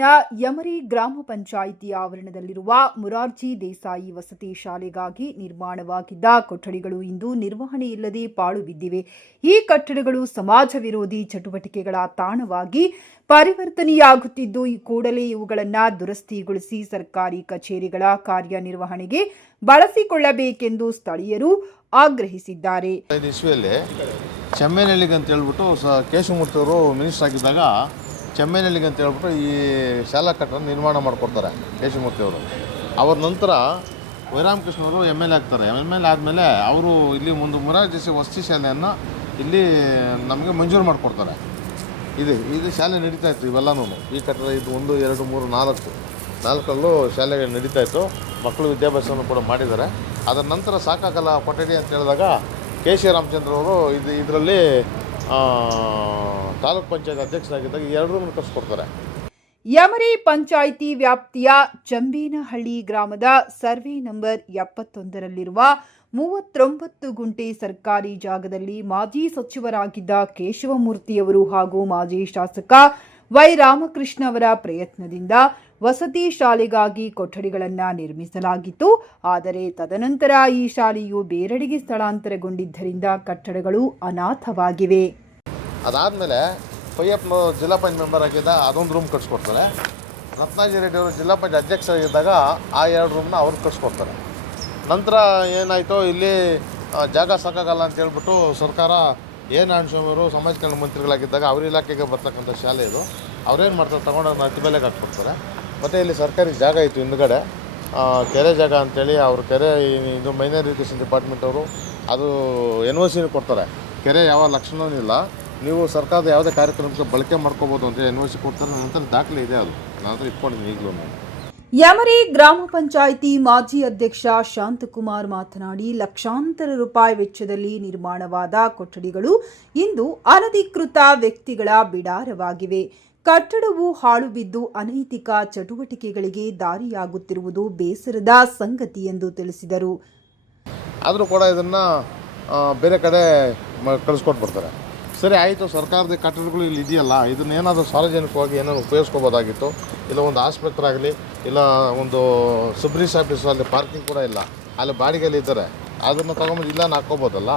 ತಾಲೂಕಿನ ಯಮರಿ ಗ್ರಾಮ ಪಂಚಾಯಿತಿ ಆವರಣದಲ್ಲಿರುವ ಮುರಾರ್ಜಿ ದೇಸಾಯಿ ವಸತಿ ಶಾಲೆಗಾಗಿ ನಿರ್ಮಾಣವಾಗಿದ್ದ ಕೊಠಡಿಗಳು ಇಂದು ನಿರ್ವಹಣೆ ಇಲ್ಲದೆ ಪಾಳು ಬಿದ್ದಿವೆ. ಈ ಕಟ್ಟಡಗಳು ಸಮಾಜ ವಿರೋಧಿ ಚಟುವಟಿಕೆಗಳ ತಾಣವಾಗಿ ಪರಿವರ್ತನೆಯಾಗುತ್ತಿದ್ದು, ಈ ಕೂಡಲೇ ಇವುಗಳನ್ನು ದುರಸ್ತಿಗೊಳಿಸಿ ಸರ್ಕಾರಿ ಕಚೇರಿಗಳ ಕಾರ್ಯನಿರ್ವಹಣೆಗೆ ಬಳಸಿಕೊಳ್ಳಬೇಕೆಂದು ಸ್ಥಳೀಯರು ಆಗ್ರಹಿಸಿದ್ದಾರೆ. ಚೆಮ್ಮೇನಹಳ್ಳಿಗೆ ಅಂತ ಹೇಳ್ಬಿಟ್ಟು ಕೇಶವಮೂರ್ತಿ ಅವರು ಮಿನಿಸ್ಟರ್ ಆಗಿದ್ದಾಗ ಚೆಮ್ಮೇನಹಳ್ಳಿಗೆ ಅಂತ ಹೇಳ್ಬಿಟ್ಟು ಈ ಶಾಲಾ ಕಟ್ಟಡ ನಿರ್ಮಾಣ ಮಾಡಿಕೊಡ್ತಾರೆ ಕೇಶವಮೂರ್ತಿ ಅವರು. ಅವ್ರ ನಂತರ ವೈರಾಮಕೃಷ್ಣ ಅವರು MLA ಆಗ್ತಾರೆ. MLA ಆದಮೇಲೆ ಅವರು ಇಲ್ಲಿ ಒಂದು ಮುರಾರ್ಜಿ ದೇಸಾಯಿ ವಸತಿ ಶಾಲೆಯನ್ನು ಇಲ್ಲಿ ನಮಗೆ ಮಂಜೂರು ಮಾಡಿಕೊಡ್ತಾರೆ. ಇದು ಶಾಲೆ ನಡೀತಾ ಇತ್ತು. ಇವೆಲ್ಲನೂ ಈ ಕಟ್ಟಡ ಇದು 1, 2, 3, 4 ಶಾಲೆ ನಡೀತಾ ಇತ್ತು. ಮಕ್ಕಳು ವಿದ್ಯಾಭ್ಯಾಸವನ್ನು ಕೂಡ ಮಾಡಿದ್ದಾರೆ. ಅದರ ನಂತರ ಸಾಕಾಗಲ್ಲ ಕೊಠಡಿ ಅಂತ ಹೇಳಿದಾಗ KC ರಾಮಚಂದ್ರ ಅವರು ಇದರಲ್ಲಿ ತಾಲೂಕ್ ಪಂಚಾಯತ್ ಅಧ್ಯಕ್ಷರಾಗಿದ್ದಾಗ 2 ರೂಮ್ ಕಟ್ಸ್ಕೊಡ್ತಾರೆ. ಯಮರಿ ಪಂಚಾಯಿತಿ ವ್ಯಾಪ್ತಿಯ ಚಂಬೇನಹಳ್ಳಿ ಗ್ರಾಮದ ಸರ್ವೆ ನಂಬರ್ 71ರಲ್ಲಿರುವ 39 ಗುಂಟೆ ಸರ್ಕಾರಿ ಜಾಗದಲ್ಲಿ ಮಾಜಿ ಸಚಿವರಾಗಿದ್ದ ಕೇಶವಮೂರ್ತಿಯವರು ಹಾಗೂ ಮಾಜಿ ಶಾಸಕ ವೈ ರಾಮಕೃಷ್ಣ ಅವರ ಪ್ರಯತ್ನದಿಂದ ವಸತಿ ಶಾಲೆಗಾಗಿ ಕೊಠಡಿಗಳನ್ನು ನಿರ್ಮಿಸಲಾಗಿತ್ತು. ಆದರೆ ತದನಂತರ ಈ ಶಾಲೆಯು ಬೇರೆಡೆಗೆ ಸ್ಥಳಾಂತರಗೊಂಡಿದ್ದರಿಂದ ಕಟ್ಟಡಗಳು ಅನಾಥವಾಗಿವೆ. ಅದಾದಮೇಲೆ ಪಯ್ಯಪ್ಪ ಜಿಲ್ಲಾ ಪಂಚಾಯತ್ ಮೆಂಬರ್ ಆಗಿದ್ದ ಅದೊಂದು ರೂಮ್ ಕಟ್ಸ್ಕೊಡ್ತಾರೆ. ರತ್ನಾಜಿ ರೆಡ್ಡಿ ಅವರು ಜಿಲ್ಲಾ ಪಂಚಾಯತ್ ಅಧ್ಯಕ್ಷರಾಗಿದ್ದಾಗ ಆ 2 ರೂಮ್ನ ಅವ್ರು ಕಟ್ಸ್ಕೊಡ್ತಾರೆ. ನಂತರ ಏನಾಯಿತು, ಇಲ್ಲಿ ಜಾಗ ಸಾಕಾಗಲ್ಲ ಅಂತ ಹೇಳ್ಬಿಟ್ಟು ಸರ್ಕಾರ ನಾರಾಯಣಸ್ವಾಮಿ ಅವರು ಸಮಾಜ ಕಲ್ಯಾಣ ಮಂತ್ರಿಗಳಾಗಿದ್ದಾಗ ಅವ್ರ ಇಲಾಖೆಗೆ ಬರ್ತಕ್ಕಂಥ ಶಾಲೆ ಇದು. ಅವ್ರೇನು ಮಾಡ್ತಾರೆ, ತಗೊಂಡೋಗಿ ಅತಿ ಬೆಲೆಗೆ ಹಾಕ್ಕೊಡ್ತಾರೆ. ಮತ್ತು ಇಲ್ಲಿ ಸರ್ಕಾರಿ ಜಾಗ ಇತ್ತು ಹಿಂದುಗಡೆ, ಕೆರೆ ಜಾಗ ಅಂತೇಳಿ ಅವ್ರ ಕೆರೆ ಇದು ಮೈನರ್ ಇರಿಗೇಷನ್ ಡಿಪಾರ್ಟ್ಮೆಂಟ್ ಅವರು ಅದು NOC ಕೊಡ್ತಾರೆ. ಕೆರೆ ಯಾವ ಲಕ್ಷಣವೂ ಇಲ್ಲ, ನೀವು ಸರ್ಕಾರದ ಯಾವುದೇ ಕಾರ್ಯಕ್ರಮಕ್ಕೆ ಬಳಕೆ ಮಾಡ್ಕೋಬೋದು ಅಂತ NOC ಕೊಡ್ತಾರೆ. ನಂತರ ದಾಖಲೆ ಇದೆ, ಅದು ನನ್ನ ಹತ್ರ ಇಟ್ಕೊಂಡಿದ್ದೀನಿ ಈಗಲೂ. ಯಮರಿ ಗ್ರಾಮ ಪಂಚಾಯಿತಿ ಮಾಜಿ ಅಧ್ಯಕ್ಷ ಶಾಂತಕುಮಾರ್ ಮಾತನಾಡಿ, ಲಕ್ಷಾಂತರ ರೂಪಾಯಿ ವೆಚ್ಚದಲ್ಲಿ ನಿರ್ಮಾಣವಾದ ಕೊಠಡಿಗಳು ಇಂದು ಅನಧಿಕೃತ ವ್ಯಕ್ತಿಗಳ ಬಿಡಾರವಾಗಿವೆ. ಕಟ್ಟಡವು ಹಾಳು ಬಿದ್ದು ಅನೈತಿಕ ಚಟುವಟಿಕೆಗಳಿಗೆ ದಾರಿಯಾಗುತ್ತಿರುವುದು ಬೇಸರದ ಸಂಗತಿ ಎಂದು ತಿಳಿಸಿದರು. ಆದರೂ ಕೂಡ ಇದನ್ನು ಬೇರೆ ಕಡೆ ಕಳಿಸ್ಕೊಟ್ಬಿಡ್ತಾರೆ. ಸರಿ ಆಯಿತು, ಸರ್ಕಾರದ ಕಟ್ಟಡಗಳು ಇಲ್ಲಿ ಇದೆಯಲ್ಲ, ಇದನ್ನೇನಾದರೂ ಸಾರ್ವಜನಿಕವಾಗಿ ಏನಾದ್ರು ಉಪಯೋಗಿಸ್ಕೋಬೋದಾಗಿತ್ತು. ಇಲ್ಲ ಒಂದು ಆಸ್ಪತ್ರೆ ಆಗಲಿ, ಇಲ್ಲ ಒಂದು ಸಬ್ರಿಸ್ ಆಫೀಸ್, ಅಲ್ಲಿ ಪಾರ್ಕಿಂಗ್ ಕೂಡ ಇಲ್ಲ, ಅಲ್ಲಿ ಬಾಡಿಗೆಯಲ್ಲಿ ಇದ್ದಾರೆ, ಅದನ್ನು ತೊಗೊಂಬಂದು ಇಲ್ಲ ಹಾಕ್ಕೋಬೋದಲ್ಲ,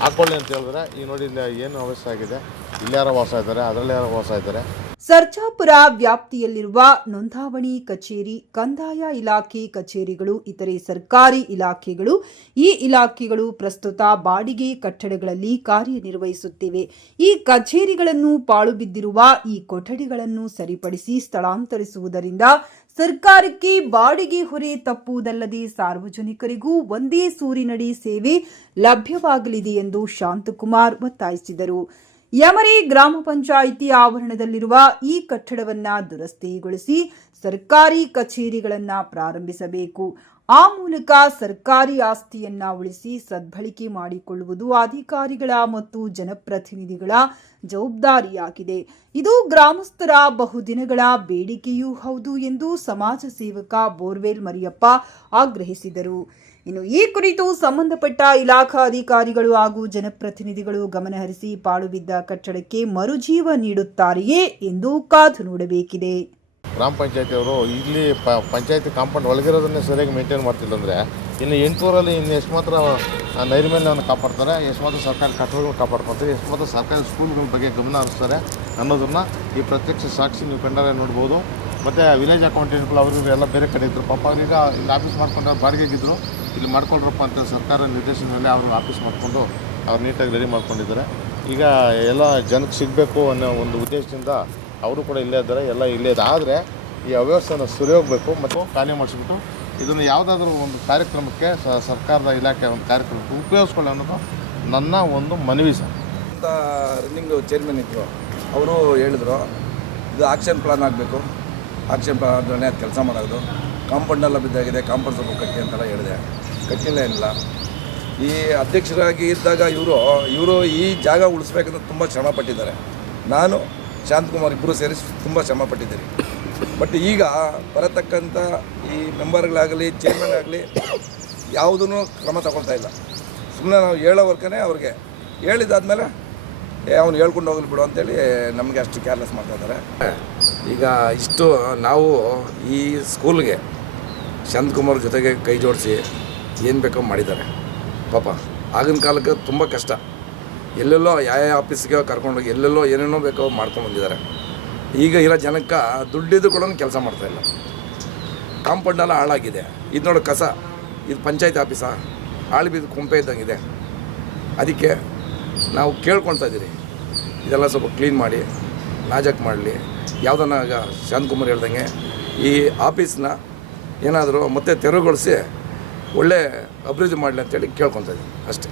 ಹಾಕ್ಕೊಳ್ಳಿ ಅಂತ ಹೇಳಿದ್ರೆ ಈ ನೋಡಿ ಇಲ್ಲಿ ಏನು ಅವಸ್ಥೆ ಆಗಿದೆ. ಇಲ್ಲಿ ಯಾರೋ ವಾಸ ಇದ್ದಾರೆ, ಅದರಲ್ಲಿ ಯಾರೋ ವಾಸ ಇದ್ದಾರೆ. ಸರ್ಜಾಪುರ ವ್ಯಾಪ್ತಿಯಲ್ಲಿರುವ ನೋಂದಾವಣಿ ಕಚೇರಿ, ಕಂದಾಯ ಇಲಾಖೆ ಕಚೇರಿಗಳು, ಇತರೆ ಸರ್ಕಾರಿ ಇಲಾಖೆಗಳು, ಈ ಇಲಾಖೆಗಳು ಪ್ರಸ್ತುತ ಬಾಡಿಗೆ ಕಟ್ಟಡಗಳಲ್ಲಿ ಕಾರ್ಯನಿರ್ವಹಿಸುತ್ತಿವೆ. ಈ ಕಚೇರಿಗಳನ್ನು ಪಾಳು ಬಿದ್ದಿರುವ ಈ ಕೊಠಡಿಗಳನ್ನು ಸರಿಪಡಿಸಿ ಸ್ಥಳಾಂತರಿಸುವುದರಿಂದ ಸರ್ಕಾರಕ್ಕೆ ಬಾಡಿಗೆ ಹೊರೆ ತಪ್ಪುವುದಲ್ಲದೆ ಸಾರ್ವಜನಿಕರಿಗೂ ಒಂದೇ ಸೂರಿನಡಿ ಸೇವೆ ಲಭ್ಯವಾಗಲಿದೆ ಎಂದು ಶಾಂತಕುಮಾರ್ ಒತ್ತಾಯಿಸಿದರು. ಯಮರಿ ಗ್ರಾಮ ಪಂಚಾಯಿತಿ ಆವರಣದಲ್ಲಿರುವ ಈ ಕಟ್ಟಡವನ್ನು ದುರಸ್ತಿಗೊಳಿಸಿ ಸರ್ಕಾರಿ ಕಚೇರಿಗಳನ್ನು ಪ್ರಾರಂಭಿಸಬೇಕು. ಆ ಮೂಲಕ ಸರ್ಕಾರಿ ಆಸ್ತಿಯನ್ನ ಉಳಿಸಿ ಸದ್ಬಳಕೆ ಮಾಡಿಕೊಳ್ಳುವುದು ಅಧಿಕಾರಿಗಳ ಮತ್ತು ಜನಪ್ರತಿನಿಧಿಗಳ ಜವಾಬ್ದಾರಿಯಾಗಿದೆ. ಇದು ಗ್ರಾಮಸ್ಥರ ಬಹುದಿನಗಳ ಬೇಡಿಕೆಯೂ ಹೌದು ಎಂದು ಸಮಾಜ ಸೇವಕ ಬೋರ್ವೆಲ್ ಮರಿಯಪ್ಪ ಆಗ್ರಹಿಸಿದರು. ಇನ್ನು ಈ ಕುರಿತು ಸಂಬಂಧಪಟ್ಟ ಇಲಾಖಾ ಅಧಿಕಾರಿಗಳು ಹಾಗೂ ಜನಪ್ರತಿನಿಧಿಗಳು ಗಮನಹರಿಸಿ ಪಾಳು ಬಿದ್ದ ಕಟ್ಟಡಕ್ಕೆ ಮರುಜೀವ ನೀಡುತ್ತಾರೆಯೇ ಎಂದು ಕಾದು ನೋಡಬೇಕಿದೆ. ಗ್ರಾಮ ಪಂಚಾಯತಿಯವರು ಇಲ್ಲಿ ಪಂಚಾಯತಿ ಕಾಂಪೌಂಡ್ ಒಳಗಿರೋದನ್ನೇ ಸರಿಯಾಗಿ ಮೇಂಟೈನ್ ಮಾಡ್ತಿಲ್ಲ ಅಂದರೆ ಇನ್ನು 800ರಲ್ಲಿ ಇನ್ನು ಎಷ್ಟು ಮಾತ್ರ ನೈರ್ಮಲ್ಯವನ್ನು ಕಾಪಾಡ್ತಾರೆ, ಎಷ್ಟು ಮಾತ್ರ ಸರ್ಕಾರಿ ಕಟ್ಟಡಗಳು ಕಾಪಾಡ್ಕೊತಾರೆ, ಎಷ್ಟು ಮಾತ್ರ ಸರ್ಕಾರಿ ಸ್ಕೂಲ್ಗಳ ಬಗ್ಗೆ ಗಮನ ಹರಿಸ್ತಾರೆ ಅನ್ನೋದನ್ನು ಈ ಪ್ರತ್ಯಕ್ಷ ಸಾಕ್ಷಿ ನೀವು ಕಂಡರೆ ನೋಡ್ಬೋದು. ಮತ್ತು ವಿಲೇಜ್ ಅಕೌಂಟೆಂಟ್ಗಳು ಅವರು ಎಲ್ಲ ಬೇರೆ ಕಡೆ ಇದ್ದರು, ಪಾಪ ಅವ್ರೀಗ ಇಲ್ಲಿ ಆಫೀಸ್ ಮಾಡ್ಕೊಂಡು ಬಾಡಿಗೆಗಿದ್ದರು, ಇಲ್ಲಿ ಮಾಡ್ಕೊಳ್ರಪ್ಪ ಅಂತ ಸರ್ಕಾರ ನಿರ್ದೇಶನದಲ್ಲಿ ಅವರು ಆಫೀಸ್ ಮಾಡಿಕೊಂಡು ಅವ್ರು ನೀಟಾಗಿ ರೆಡಿ ಮಾಡ್ಕೊಂಡಿದ್ದಾರೆ. ಈಗ ಎಲ್ಲ ಜನಕ್ಕೆ ಸಿಗಬೇಕು ಅನ್ನೋ ಒಂದು ಉದ್ದೇಶದಿಂದ ಅವರು ಕೂಡ ಇಲ್ಲೇ ಇದ್ದಾರೆ, ಎಲ್ಲ ಇಲ್ಲೇ ಇದೆ. ಆದರೆ ಈ ಅವ್ಯವಸ್ಥೆಯನ್ನು ಸರಿ ಹೋಗಬೇಕು ಮತ್ತು ಖಾಲಿ ಮಾಡಿಸ್ಬಿಟ್ಟು ಇದನ್ನು ಯಾವುದಾದ್ರೂ ಒಂದು ಕಾರ್ಯಕ್ರಮಕ್ಕೆ ಸರ್ಕಾರದ ಇಲಾಖೆ ಒಂದು ಕಾರ್ಯಕ್ರಮಕ್ಕೆ ಉಪಯೋಗಿಸ್ಕೊಳ್ಳಿ ಅನ್ನೋದು ನನ್ನ ಒಂದು ಮನವಿ ಸರ್. ಅಂತ ರನ್ನಿಂಗ್ ಚೇರ್ಮನ್ ಇದ್ದರು, ಅವರು ಹೇಳಿದ್ರು ಇದು ಆಕ್ಷನ್ ಪ್ಲಾನ್ ಆಗಬೇಕು, ಆಕ್ಷನ್ ಪ್ಲಾನ್ ಆದ್ರೆ ಅದು ಕೆಲಸ ಮಾಡೋದು. ಕಾಂಪೌಂಡೆಲ್ಲ ಬಿದ್ದಾಗಿದೆ, ಕಾಂಪೌಂಡ್ ಸ್ವಲ್ಪ ಕಟ್ಟಿ ಅಂತೆಲ್ಲ ಹೇಳಿದೆ, ಕಟ್ಟಿಲ್ಲ ಏನಿಲ್ಲ. ಈ ಅಧ್ಯಕ್ಷರಾಗಿ ಇದ್ದಾಗ ಇವರು ಈ ಜಾಗ ಉಳಿಸ್ಬೇಕಂತ ತುಂಬ ಶ್ರಮ ಪಟ್ಟಿದ್ದಾರೆ. ನಾನು ಶಾಂತಕುಮಾರ್ ಇಬ್ಬರು ಸೇರಿ ತುಂಬ ಶ್ರಮ ಪಟ್ಟಿದ್ದೀರಿ. ಬಟ್ ಈಗ ಬರತಕ್ಕಂಥ ಈ ಮೆಂಬರ್ಗಳಾಗಲಿ ಚೇರ್ಮನ್ ಆಗಲಿ ಯಾವುದೂ ಕ್ರಮ ತಗೊಳ್ತಾ ಇಲ್ಲ. ಸುಮ್ಮನೆ ನಾವು ಹೇಳೋವರ್ಕೇ ಅವ್ರಿಗೆ ಹೇಳಿದಾದ್ಮೇಲೆ ಅವ್ನು ಹೇಳ್ಕೊಂಡು ಹೋಗ್ಲಿ ಬಿಡು ಅಂತೇಳಿ ನಮಗೆ ಅಷ್ಟು ಕೇರ್ಲೆಸ್ ಮಾಡ್ತಾಯಿದ್ದಾರೆ. ಈಗ ಇಷ್ಟು ನಾವು ಈ ಸ್ಕೂಲ್ಗೆ ಶಾಂತಕುಮಾರ್ ಜೊತೆಗೆ ಕೈ ಜೋಡಿಸಿ ಏನು ಬೇಕೋ ಮಾಡಿದ್ದಾರೆ. ಪಾಪ ಆಗಿನ ಕಾಲಕ್ಕೆ ತುಂಬ ಕಷ್ಟ, ಎಲ್ಲೆಲ್ಲೋ ಯಾವ ಆಫೀಸ್ಗೆ ಕರ್ಕೊಂಡೋಗಿ ಎಲ್ಲೆಲ್ಲೋ ಏನೇನೋ ಬೇಕೋ ಮಾಡ್ಕೊಂಡು ಬಂದಿದ್ದಾರೆ. ಈಗ ಇರೋ ಜನಕ್ಕೆ ದುಡ್ಡಿದ್ದು ಕೂಡ ಕೆಲಸ ಮಾಡ್ತಾಯಿಲ್ಲ. ಕಾಂಪೌಂಡೆಲ್ಲ ಹಾಳಾಗಿದೆ. ಇದು ನೋಡಿ ಕಸ, ಇದು ಪಂಚಾಯತ್ ಆಫೀಸಾ? ಹಾಳು ಬಿದ್ದು ಕುಂಪೆ ಇದ್ದಂಗಿದೆ. ಅದಕ್ಕೆ ನಾವು ಕೇಳ್ಕೊಳ್ತಾ ಇದ್ದೀರಿ, ಇದೆಲ್ಲ ಸ್ವಲ್ಪ ಕ್ಲೀನ್ ಮಾಡಿ ನಾಜಕ್ ಮಾಡಲಿ. ಯಾವುದನ್ನ ಈಗ ಶಾಂತಕುಮಾರ್ ಹೇಳ್ದಂಗೆ ಈ ಆಫೀಸ್ನ ಏನಾದರೂ ಮತ್ತೆ ತೆರವುಗೊಳಿಸಿ ಒಳ್ಳೆ ಅಭಿವೃದ್ಧಿ ಮಾಡಲಿ ಅಂತೇಳಿ ಕೇಳ್ಕೊತಾ ಇದ್ದೀನಿ ಅಷ್ಟೇ.